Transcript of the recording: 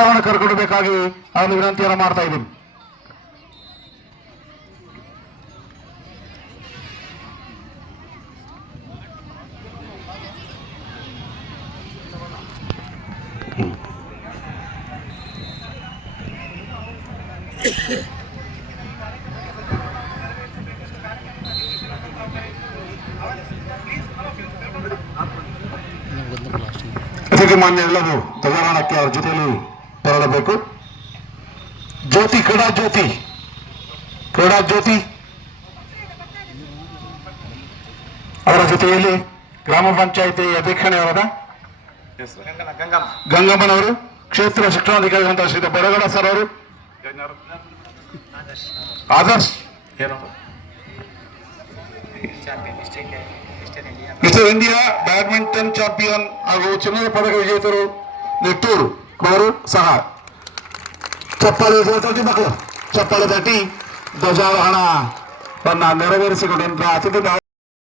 ಧ್ವಜಾರೋಹಣ ಕರ್ಕೊಡ್ಬೇಕಾಗಿ ಅವನು ವಿನಂತಿಯನ್ನು ಮಾಡ್ತಾ ಇದ್ದೀನಿ. ಅತಿಥಿ ಮಾನ್ಯ ಎಲ್ಲರೂ ಧ್ವಜಾರೋಹಣಕ್ಕೆ ಅವ್ರ ಜೊತೆಯಲ್ಲಿ ತೆರಳಬೇಕು. ಜ್ಯೋತಿ ಕ್ರೀಡಾ ಜ್ಯೋತಿ ಅವರ ಜೊತೆಯಲ್ಲಿ ಗ್ರಾಮ ಪಂಚಾಯಿತಿ ಅಧ್ಯಕ್ಷರಾದ ಗಂಗಮ್ಮನವರು, ಕ್ಷೇತ್ರ ಶಿಕ್ಷಣಾಧಿಕಾರಿಗಳಂತ ಶ್ರೀ ಬರಗಡ ಸರ್ ಅವರು, Adarsh mister India badminton champion ಹಾಗೂ ಚಿನ್ನದ ಪದಕ ವಿಜೇತರು ನೆಟ್ಟೂರು ಅವರು ಸಹ ಚಪ್ಪಾಳೆ ತಟ್ಟಿ ಧ್ವಜಾರೋಹಣವನ್ನು ನೆರವೇರಿಸಿಕೊಂಡಂತಹ ಅತಿಥಿ